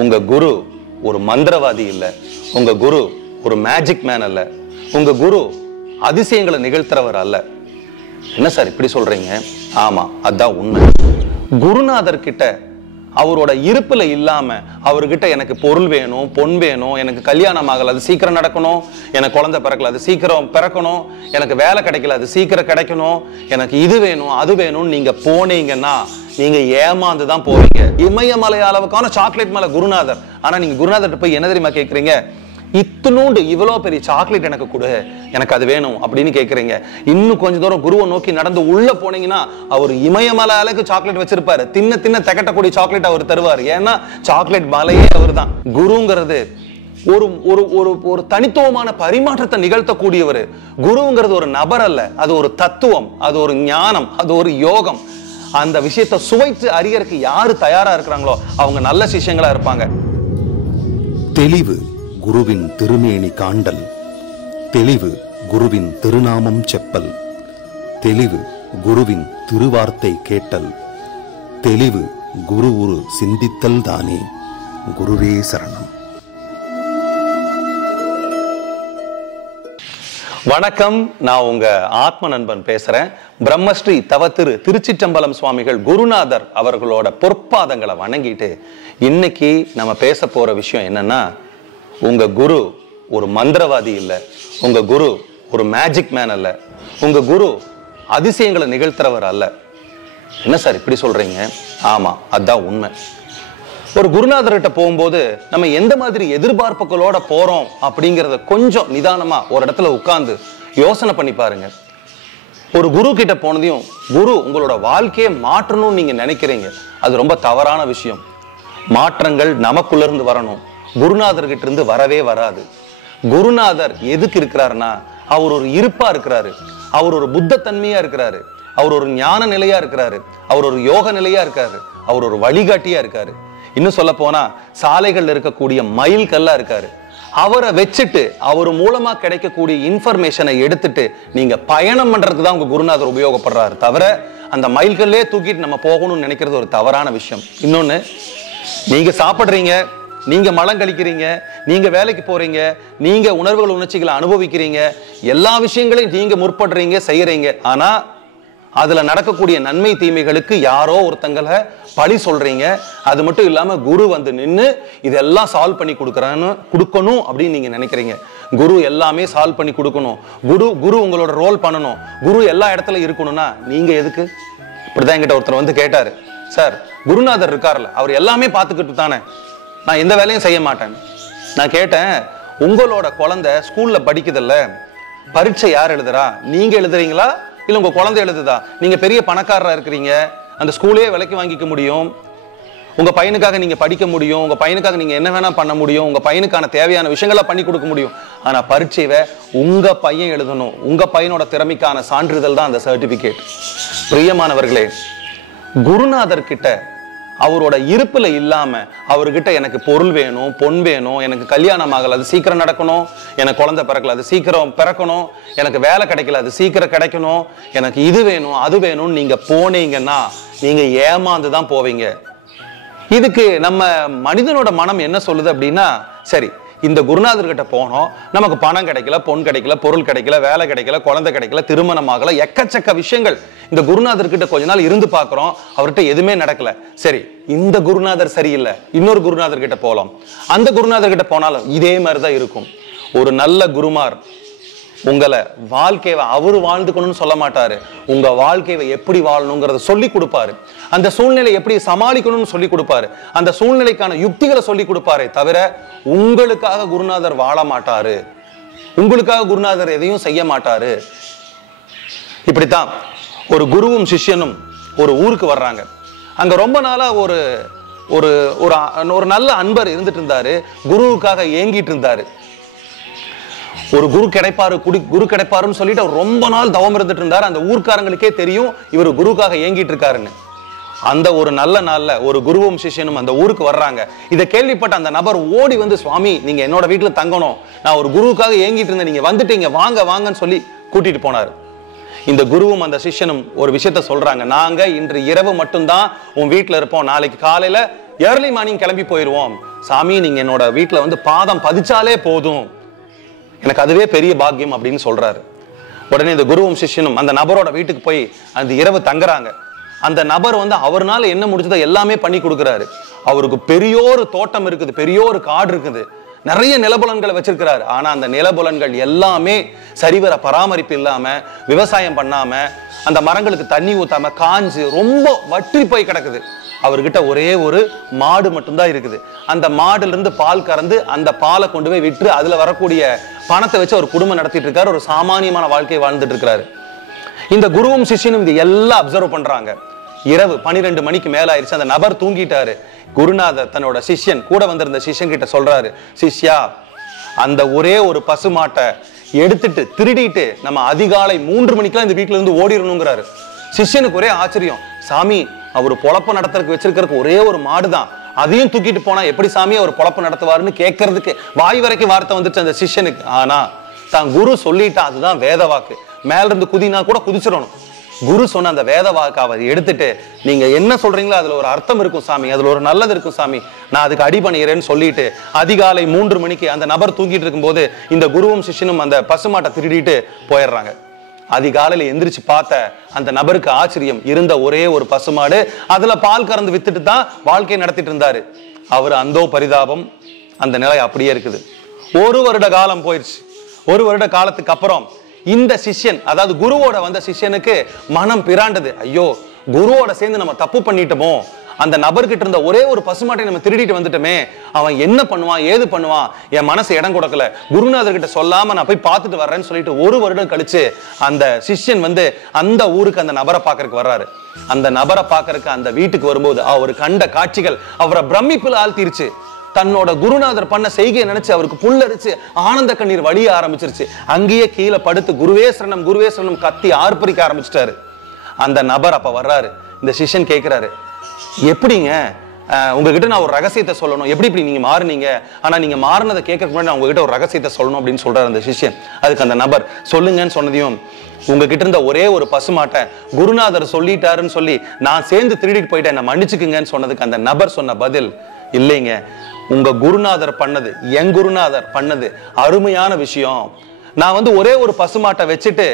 உங்க குரு ஒரு மந்திரவாதி இல்ல, உங்க குரு ஒரு மேஜிக் மேன் அல்ல, உங்க குரு அதிசயங்களை நிகழ்த்துறவர் அல்ல. என்ன சார் இப்படி சொல்றீங்க? ஆமா, அதான் உண்மை. குருநாதர் கிட்ட அவரோட இருப்புல இல்லாம அவர்கிட்ட எனக்கு பொருள் வேணும், பொன் வேணும், எனக்கு கல்யாணம் ஆகல அது சீக்கிரம் நடக்கணும், எனக்கு குழந்தை பிறக்கல அது சீக்கிரம் பிறக்கணும், எனக்கு வேலை கிடைக்கல அது சீக்கிரம் கிடைக்கணும், எனக்கு இது வேணும் அது வேணும் நீங்க போனீங்கன்னா நீங்க ஏமாந்து தான் போவீங்க. இமயமலை அளவுக்கான சாக்லேட் மேல குருநாதர். ஆனா நீங்க குருநாதர்கிட்ட போய் என்ன தெரியுமா கேட்கறீங்க? இத்தினூண்டு இவ்வளவு பெரிய சாக்லேட் எனக்கு கொடு, எனக்கு அது வேணும் அப்படின்னு கேட்கறீங்க. இன்னும் கொஞ்ச தூரம் குருவை நோக்கி நடந்து உள்ள போனீங்கன்னா அவர் இமயமலை அளவுக்கு சாக்லேட் வச்சிருப்பாரு. தின்ன தின்ன திகட்டக்கூடிய சாக்லேட் அவர் தருவார். ஏன்னா சாக்லேட் மலையே அவர் தான். குருங்கிறது ஒரு ஒரு ஒரு ஒரு தனித்துவமான பரிமாற்றத்தை நிகழ்த்தக்கூடியவர். குருங்கிறது ஒரு நபர் அல்ல, அது ஒரு தத்துவம், அது ஒரு ஞானம், அது ஒரு யோகம். அந்த விஷயத்தை சுவைத்து அறியறதுக்கு யாரு தயாரா இருக்கிறாங்களோ அவங்க நல்ல சிஷ்யங்களா இருப்பாங்க. தெளிவு குருவின் திருமேனி காண்டல், தெளிவு குருவின் திருநாமம் செப்பல், தெளிவு குருவின் திருவார்த்தை கேட்டல், தெளிவு குரு ஒரு சிந்தித்தல் தானே. குருவே சரணம். வணக்கம், நான் உங்க ஆத்ம நண்பன் பேசுறேன். பிரம்மஸ்ரீ தவத்திரு திருச்சிற்றம்பலம் சுவாமிகள் குருநாதர் அவர்களோட பொற்பாதங்களை வணங்கிட்டு இன்னைக்கு நம்ம பேச போற விஷயம் என்னன்னா, உங்க குரு ஒரு மந்திரவாதி இல்ல, உங்க குரு ஒரு மேஜிக் மேன் அல்ல, உங்க குரு அதிசயங்களை நிகழ்த்துறவர் அல்ல. என்ன சார் இப்படி சொல்றீங்க? ஆமா, அதான் உண்மை. ஒரு குருநாதர்கிட்ட போகும்போது நம்ம எந்த மாதிரி எதிர்பார்ப்புகளோட போறோம் அப்படிங்கிறத கொஞ்சம் நிதானமா ஒரு இடத்துல உட்கார்ந்து யோசனை பண்ணி பாருங்க. ஒரு குரு கிட்ட போனதையும் குரு உங்களோட வாழ்க்கையை மாற்றணும்னு நீங்க நினைக்கிறீங்க, அது ரொம்ப தவறான விஷயம். மாற்றங்கள் நமக்குள்ள இருந்து வரணும், குருநாதர்கிட்ட இருந்து வரவே வராது. குருநாதர் எதுக்கு இருக்கிறாருன்னா, அவர் ஒரு இருப்பா இருக்கிறாரு, அவர் ஒரு புத்த தன்மையா இருக்கிறாரு, அவர் ஒரு ஞான நிலையா இருக்கிறாரு, அவர் ஒரு யோக நிலையா இருக்காரு, அவர் ஒரு வழிகாட்டியா இருக்காரு. இன்னும் சொல்ல போனா சாலைகள் இருக்கக்கூடிய மைல் கல்லா இருக்காரு. அவரை வச்சுட்டு அவர் மூலமா கிடைக்கக்கூடிய இன்ஃபர்மேஷனை எடுத்துட்டு நீங்க பயணம் பண்றதுக்கு தான் உங்க குருநாதர் உபயோகப்படுறாரு. தவிர அந்த மைல்கல்லே தூக்கிட்டு நம்ம போகணும்னு நினைக்கிறது ஒரு தவறான விஷயம். இன்னொன்னு, நீங்க சாப்பிடுறீங்க, நீங்க மலம் கழிக்கிறீங்க, நீங்க வேலைக்கு போறீங்க, நீங்க உணர்வுகள் உணர்ச்சிகளை அனுபவிக்கிறீங்க, எல்லா விஷயங்களையும் நீங்க முற்படுறீங்க, செய்யறீங்க. ஆனா அதுல நடக்கக்கூடிய நன்மை தீமைகளுக்கு யாரோ ஒருத்தங்களை பழி சொல்றீங்க. அது மட்டும் இல்லாம குரு வந்து நின்று இதெல்லாம் சால்வ் பண்ணி கொடுக்கணும் அப்படின்னு நீங்க நினைக்கிறீங்க. குரு எல்லாமே சால்வ் பண்ணி கொடுக்கணும், குரு உங்களோட ரோல் பண்ணணும், குரு எல்லா இடத்துல இருக்கணும்னா நீங்க எதுக்கு? இப்படிதான் என்கிட்ட ஒருத்தர் வந்து கேட்டாரு, சார் குருநாதர் இருக்காருல்ல, அவர் எல்லாமே பார்த்துக்கிட்டு தானே, நான் எந்த வேலையும் செய்ய மாட்டேன். நான் கேட்டேன், உங்களோட குழந்தை ஸ்கூல்ல படிக்குதுல்ல, பரீட்சை யார் எழுதுறா? நீங்க எழுதுறீங்களா இல்ல உங்க குழந்தை எழுதுதா? நீங்க பெரிய பணக்காரரா இருக்கிறீங்க, அந்த ஸ்கூலே விலைக்கு வாங்கிக்க முடியும், உங்க பையனுக்காக நீங்க படிக்க முடியும், உங்க பையனுக்காக நீங்க என்ன வேணா பண்ண முடியும், உங்க பையனுக்கான தேவையான விஷயங்களை பண்ணி கொடுக்க முடியும். ஆனா பரீட்சையை உங்க பையன் எழுதணும், உங்க பையனோட திறமைக்கான சான்றிதழ் தான் அந்த சர்டிபிகேட். பிரியமானவர்களே, குருநாதர் கிட்ட அவரோட இருப்புல இல்லாம அவர்கிட்ட எனக்கு பொருள் வேணும், பொன் வேணும், எனக்கு கல்யாணம் ஆகல அது சீக்கிரம் நடக்கணும், எனக்கு குழந்தை பிறக்கல அது சீக்கிரம் பிறக்கணும், எனக்கு வேலை கிடைக்கல அது சீக்கிரம் கிடைக்கணும், எனக்கு இது வேணும் அது வேணும்னு நீங்க போனீங்கன்னா நீங்க ஏமாந்து தான் போவீங்க. இதுக்கு நம்ம மனிதனோட மனம் என்ன சொல்லுது அப்படின்னா, சரி இந்த குருநாதர்கிட்ட போனோம், நமக்கு பணம் கிடைக்கல, பொன் கிடைக்கல, பொருள் கிடைக்கல, வேலை கிடைக்கல, குழந்தை கிடைக்கல, திருமணம் ஆகல, எக்கச்சக்க விஷயங்கள். இந்த குருநாதர்கிட்ட கொஞ்ச நாள் இருந்து பார்க்கிறோம், அவர்கிட்ட எதுவுமே நடக்கல. சரி, இந்த குருநாதர் சரியில்லை, இன்னொரு குருநாதர் கிட்ட போலாம். அந்த குருநாதர் கிட்ட போனாலும் இதே மாதிரிதான் இருக்கும். ஒரு நல்ல குருமார் உங்களை வாழ்க்கையை அவரு வாழ்ந்துக்கணும்னு சொல்ல மாட்டாரு, உங்க வாழ்க்கையை எப்படி வாழணுங்கிறத சொல்லி கொடுப்பாரு, அந்த சூழ்நிலை எப்படி சமாளிக்கணும்னு சொல்லி கொடுப்பாரு, அந்த சூழ்நிலைக்கான யுக்திகளை சொல்லி கொடுப்பாரே தவிர உங்களுக்காக குருநாதர் வாழ மாட்டாரு, உங்களுக்காக குருநாதர் எதையும் செய்ய மாட்டாரு. இப்படித்தான் ஒரு குருவும் சிஷ்யனும் ஒரு ஊருக்கு வர்றாங்க. அங்க ரொம்ப நாளா ஒரு ஒரு ஒரு நல்ல அன்பர் இருந்துட்டு இருந்தாரு, குருவுக்காக ஏங்கிட்டு இருந்தாரு. ஒரு குரு கிடைப்பாருன்னு சொல்லிட்டு அவர் ரொம்ப நாள் தவம் இருந்துட்டு இருந்தாரு. அந்த ஊர்க்காரங்களுக்கே தெரியும் இவர் குருவுக்காக ஏங்கிட்டு இருக்காருன்னு. அந்த ஒரு நல்ல நாள்ல ஒரு குருவும் சிஷ்யனும் அந்த ஊருக்கு வர்றாங்க. இதை கேள்விப்பட்ட அந்த நபர் ஓடி வந்து, சுவாமி நீங்க என்னோட வீட்டுல தங்கணும், நான் ஒரு குருவுக்காக ஏங்கிட்டு இருந்தேன், நீங்க வந்துட்டீங்க, வாங்க வாங்கன்னு சொல்லி கூட்டிட்டு போனாரு. இந்த குருவும் அந்த சிஷ்யனும் ஒரு விஷயத்த சொல்றாங்க, நாங்க இன்று இரவு மட்டும்தான் உன் வீட்டுல இருப்போம், நாளைக்கு காலையில ஏர்லி மார்னிங் கிளம்பி போயிருவோம், சாமி நீங்க என்னோட வீட்டுல வந்து பாதம் பதிச்சாலே போதும், எனக்கு அதுவே பெரிய பாக்கியம் அப்படின்னு சொல்றாரு. உடனே இந்த குருவும் சிஷ்யனும் அந்த நபரோட வீட்டுக்கு போய் அந்த இரவு தங்குறாங்க. அந்த நபர் வந்து அவர்னால என்ன முடிஞ்சதோ எல்லாமே பண்ணி கொடுக்குறாரு. அவருக்கு பெரியோரு தோட்டம் இருக்குது, பெரியோரு காடு இருக்குது, நிறைய நிலபுலன்களை வச்சிருக்கிறாரு. ஆனா அந்த நிலபுலன்கள் எல்லாமே சரிவர பராமரிப்பு இல்லாம, விவசாயம் பண்ணாம, அந்த மரங்களுக்கு தண்ணி ஊத்தாம காஞ்சு ரொம்ப வற்றி போய் கிடக்குது. அவர்கிட்ட ஒரே ஒரு மாடு மட்டும்தான் இருக்குது. அந்த மாடுல இருந்து பால் கறந்து அந்த பாலை கொண்டு போய் விற்று அதுல வரக்கூடிய பணத்தை வச்சு அவர் குடும்பம் நடத்திட்டு இருக்காரு. ஒரு சாமானியமான வாழ்க்கையை வாழ்ந்துட்டு இருக்கிறாரு. இந்த குருவும் சிஷ்யனும் இது எல்லாம் அப்சர்வ் பண்றாங்க. இரவு 12 மணிக்கு மேல ஆயிடுச்சு. அந்த நபர் தூங்கிட்டாரு. குருநாதர் தன்னோட சிஷ்யன் கூட வந்திருந்த சிஷ்யன் கிட்ட சொல்றாரு, சிஷ்யா, அந்த ஒரே ஒரு பசுமாட்டை எடுத்துட்டு திருடிட்டு நம்ம அதிகாலை 3 மணிக்கெல்லாம் இந்த வீட்டுல இருந்து ஓடிடணுங்கிறாரு. சிஷ்யனுக்கு ஒரே ஆச்சரியம். சாமி, அவர் பொழப்பு நடத்துறதுக்கு வச்சிருக்கிறதுக்கு ஒரே ஒரு மாடுதான், அதையும் தூக்கிட்டு போனா எப்படி சாமி அவர் பொழப்பு நடத்துவாருன்னு கேட்கறதுக்கு வாய் வரைக்கும் வார்த்தை வந்துச்சு அந்த சிஷ்யனுக்கு. ஆனா தான் குரு சொல்லிட்டா, அதுதான் வேத வாக்கு, மேல இருந்து குதினா கூட குதிச்சிடணும். குரு சொன்ன அந்த வேத வாக்கு அவர் எடுத்துட்டு, நீங்க என்ன சொல்றீங்களோ அதுல ஒரு அர்த்தம் இருக்கும் சாமி, அதுல ஒரு நல்லது இருக்கும் சாமி, நான் அதுக்கு அடி பண்ணிடுறேன்னு சொல்லிட்டு அதிகாலை 3 மணிக்கு அந்த நபர் தூங்கிட்டு இருக்கும் போது இந்த குருவும் சிஷ்யனும் அந்த பசுமாட்டை திருடிட்டு போயிடுறாங்க. அதிகாலையில எந்திரிச்சு பார்த்த அந்த நபருக்கு ஆச்சரியம். இருந்த ஒரே ஒரு பசுமாடு, அதுல பால் கறந்து வித்துட்டு தான் வாழ்க்கையை நடத்திட்டு இருந்தாரு. அவர் அந்தோ பரிதாபம், அந்த நிலை அப்படியே இருக்குது. 1 வருட காலம் போயிடுச்சு. 1 வருட காலத்துக்கு அப்புறம் இந்த சிஷ்யன், அதாவது குருவோட வந்த சிஷ்யனுக்கு மனம் பிராண்டது. ஐயோ, குருவோட சேர்ந்து நம்ம தப்பு பண்ணிட்டோமோ, அந்த நபர்கிட்ட இருந்த ஒரே ஒரு பசுமாட்டை நம்ம திருடிட்டு வந்துட்டோமே, அவன் என்ன பண்ணுவான் ஏது பண்ணுவான், என் மனசு இடம் கொடுக்கல, குருநாதர் கிட்ட சொல்லாம நான் போய் பார்த்துட்டு வர்றேன்னு சொல்லிட்டு 1 வருடம் கழிச்சு அந்த சிஷ்யன் வந்து அந்த ஊருக்கு அந்த நபரை பார்க்கறதுக்கு வர்றாரு. அந்த நபரை பார்க்கறதுக்கு அந்த வீட்டுக்கு வரும்போது அவர் கண்ட காட்சிகள் அவரை பிரமிப்புல ஆழ்த்திருச்சு. தன்னோட குருநாதர் பண்ண செய்கையை நினைச்சு அவருக்கு புல்லரிச்சு ஆனந்த கண்ணீர் வழிய ஆரம்பிச்சிருச்சு. அங்கேயே கீழே படுத்து குருவே சரணம் குருவே சரணம் கத்தி ஆர்ப்பரிக்க ஆரம்பிச்சிட்டாரு. அந்த நபர் அப்ப வர்றாரு. இந்த சிஷ்யன் கேட்கிறாரு, எப்படிங்க உங்ககிட்ட நான் ஒரு ரகசியத்தை சொல்லணும், எப்படி இப்படி நீங்க மாறுனீங்க, ஆனா நீங்க மாறினதை கேட்கறதுக்கு முன்னாடி நான் உங்ககிட்ட ஒரு ரகசியத்தை சொல்லணும் அப்படின்னு சொல்றாரு அந்த சிஷ்யன். அதுக்கு அந்த நபர் சொல்லுங்கன்னு சொன்னதையும், உங்ககிட்ட இருந்த ஒரே ஒரு பசுமாட்டை குருநாதர் சொல்லிட்டாருன்னு சொல்லி நான் சேர்ந்து திருடிட்டு போயிட்டேன், என்ன மன்னிச்சுக்குங்கன்னு சொன்னதுக்கு அந்த நபர் சொன்ன பதில், இல்லைங்க, உங்க குருநாதர் பண்ணது, என் குருநாதர் பண்ணது அருமையான விஷயம். நான் வந்து ஒரே ஒரு பசுமாட்டை வச்சுட்டு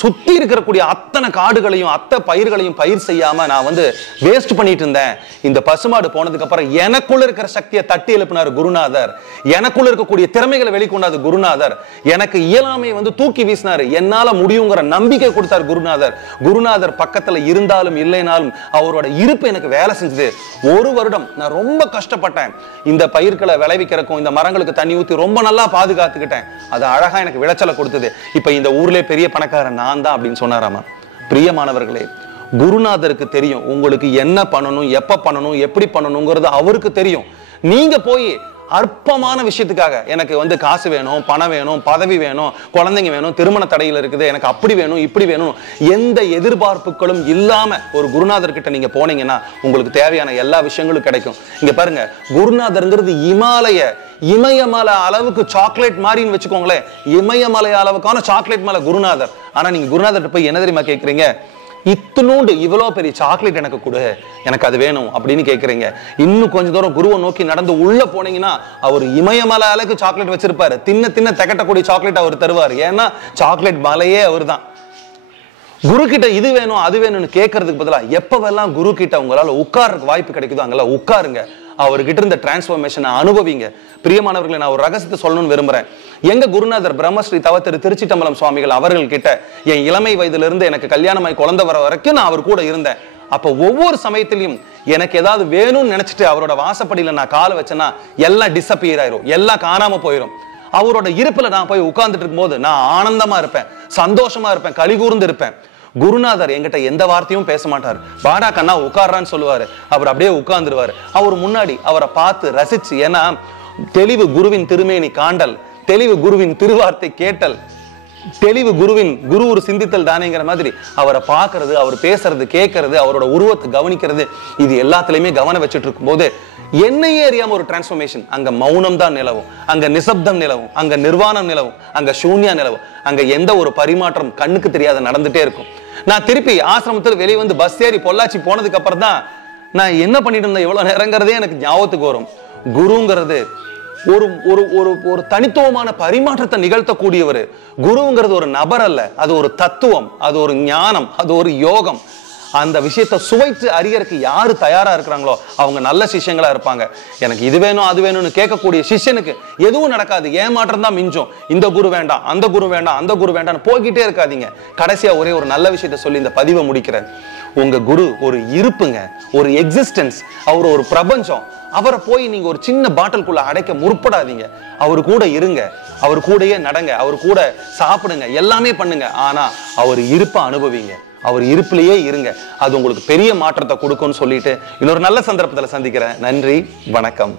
சுத்தி இருக்கக்கூடிய அத்தனை காடுகளையும் அத்தனை பயிர்களையும் பயிர் செய்யாம நான் வந்து வேஸ்ட் பண்ணிட்டு இருந்தேன். இந்த பசுமாடு போனதுக்கு அப்புறம் எனக்குள்ள இருக்கிற சக்தியை தட்டி எழுப்பினார் குருநாதர், எனக்குள்ள இருக்கக்கூடிய திறமைகளை வெளிக்கொண்டாது குருநாதர், எனக்கு இயலாமை வந்து தூக்கி வீசினாரு, என்னால முடியுங்கிற நம்பிக்கை கொடுத்தார் குருநாதர். குருநாதர் பக்கத்துல இருந்தாலும் இல்லைனாலும் அவரோட இருப்பு எனக்கு வேலை செஞ்சது. 1 வருடம் நான் ரொம்ப கஷ்டப்பட்டேன். இந்த பயிர்களை விளைவிக்கிறக்கும் இந்த மரங்களுக்கு தண்ணி ஊத்தி ரொம்ப நல்லா பாதுகாத்துக்கிட்டேன். அது அழகா எனக்கு விளைச்சலை கொடுத்தது. இப்ப இந்த ஊர்ல பெரிய பணக்காரன் நான் தான் அப்படின்னு சொன்னாராமா. பிரியமானவர்களே, குருநாதருக்கு தெரியும் உங்களுக்கு என்ன பண்ணணும், எப்ப பண்ணணும், எப்படி பண்ணணுங்கிறது அவருக்கு தெரியும். நீங்க போய் அற்பமான விஷயத்துக்காக எனக்கு வந்து காசு வேணும், பணம் வேணும், பதவி வேணும், குழந்தைங்க வேணும், திருமண தடையில் இருக்குது, எனக்கு அப்படி வேணும் இப்படி வேணும், எந்த எதிர்பார்ப்புகளும் இல்லாம ஒரு குருநாதர் கிட்ட நீங்க போனீங்கன்னா உங்களுக்கு தேவையான எல்லா விஷயங்களும் கிடைக்கும். இங்க பாருங்க, குருநாதர்ங்கிறது இமயமலை அளவுக்கு சாக்லேட் மாதிரின்னு வச்சுக்கோங்களேன். இமயமலை அளவுக்கான சாக்லேட் மலை குருநாதர். ஆனா நீங்க குருநாதர் போய் என்ன தெரியுமா கேட்கறீங்க, இத்தினூண்டு இவ்வளவு பெரிய சாக்லேட் எனக்கு கொடு, எனக்கு அது வேணும் அப்படின்னு கேட்கறீங்க. இன்னும் கொஞ்ச தூரம் குருவை நோக்கி நடந்து உள்ள போனீங்கன்னா அவர் இமயமலை அளவுக்கு சாக்லேட் வச்சிருப்பாரு. தின்ன தின்ன திகட்டக்கூடிய சாக்லேட் அவர் தருவார். ஏன்னா சாக்லேட் மலையே அவர் தான். குரு கிட்ட இது வேணும் அது வேணும்னு கேட்கறதுக்கு பதிலா எப்பவெல்லாம் குரு கிட்ட உங்களால உட்கார்றதுக்கு வாய்ப்பு கிடைக்குதோ அங்கெல்லாம் உட்காருங்க. அவர்கிட்ட இருந்த டிரான்ஸ்ஃபர்மேஷனை அனுபவிங்க. பிரியமானவர்களை, நான் ஒரு ரகசியத்தை சொல்லணும்னு விரும்புறேன். எங்க குருநாதர் பிரம்மஸ்ரீ தவத்திரு திருச்சிட்டம்பலம் சுவாமிகள் அவர்கள் கிட்ட என் இளமை வயதிலிருந்து எனக்கு கல்யாணமாய் குழந்தை வர வரைக்கும் நான் அவர் கூட இருந்தேன். அப்ப ஒவ்வொரு சமயத்திலையும் எனக்கு ஏதாவது வேணும்னு நினைச்சிட்டு அவரோட வாசப்படியில நான் காலை வச்சேன்னா எல்லாம் டிஸப்பியர் ஆயிரும், எல்லாம் காணாம போயிடும். அவரோட இருப்புல நான் போய் உட்கார்ந்துட்டு இருக்கும்போது நான் ஆனந்தமா இருப்பேன், சந்தோஷமா இருப்பேன், கலிகூர்ந்து இருப்பேன். குருநாதர் என்கிட்ட எந்த வார்த்தையும் பேச மாட்டார். பாடா கண்ணா உட்கார்றான்னு சொல்லுவாரு. அவர் அப்படியே உட்கார்ந்துருவாரு. அவர் முன்னாடி அவரை பார்த்து ரசிச்சு, ஏன்னா தெளிவு குருவின் திருமேனி காண்டல், தெளிவு குருவின் திருவார்த்தை கேட்டல், தெளிவு குரு ஒரு சிந்தித்தல் தானேங்கிற மாதிரி அவரை பார்க்கறது, அவர் பேசுறது, கேட்கறது, அவரோட உருவத்தை கவனிக்கிறது, இது எல்லாத்துலயுமே கவனம் வச்சுட்டு இருக்கும் போது என்னையே அறியாம ஒரு டிரான்ஸ்ஃபர்மேஷன். அங்க மௌனம் தான் நிலவும், அங்க நிசப்தம் நிலவும், அங்க நிர்வாணம் நிலவும், அங்க சூன்யா நிலவும், அங்க எந்த ஒரு பரிமாற்றம் கண்ணுக்கு தெரியாத நடந்துட்டே இருக்கும். நான் திருப்பி ஆசிரமத்தில் வெளியே வந்து பஸ் ஏறி பொள்ளாச்சி போனதுக்கு அப்புறம் தான் நான் என்ன பண்ணிட்டு இருந்தேன் இவ்வளவு நேரங்கிறதே எனக்கு ஞாபகத்துக்கு வரும். குருங்கிறது ஒரு ஒரு ஒரு ஒரு தனித்துவமான பரிமாற்றத்தை நிகழ்த்தக்கூடியவர். குருங்கிறது ஒரு நபர் அல்ல, அது ஒரு தத்துவம், அது ஒரு ஞானம், அது ஒரு யோகம். அந்த விஷயத்தை சுவைத்து அறியறதுக்கு யாரு தயாரா இருக்கிறாங்களோ அவங்க நல்ல சிஷ்யங்களா இருப்பாங்க. எனக்கு இது வேணும் அது வேணும்னு கேட்கக்கூடிய சிஷ்யனுக்கு எதுவும் நடக்காது, ஏமாற்றம் தான் மிஞ்சும். இந்த குரு வேண்டாம், அந்த குரு வேண்டாம், அந்த குரு வேண்டாம்னு போய்கிட்டே இருக்காதீங்க. கடைசியா ஒரே ஒரு நல்ல விஷயத்தை சொல்லி இந்த பதிவை முடிக்கிறேன். உங்க குரு ஒரு இருப்புங்க, ஒரு எக்ஸிஸ்டன்ஸ், அவர் ஒரு பிரபஞ்சம். அவரை போய் நீங்க ஒரு சின்ன பாட்டிலுக்குள்ள அடைக்க முற்படாதீங்க. அவர் கூட இருங்க, அவர் கூடயே நடங்க, அவர் கூட சாப்பிடுங்க, எல்லாமே பண்ணுங்க. ஆனா அவர் இருப்பை அனுபவிங்க, அவர் இருப்பிலேயே இருங்க. அது உங்களுக்கு பெரிய மாற்றத்தை கொடுக்கும்னு சொல்லிட்டு இன்னொரு நல்ல சந்தர்ப்பத்தில் சந்திக்கிறேன். நன்றி, வணக்கம்.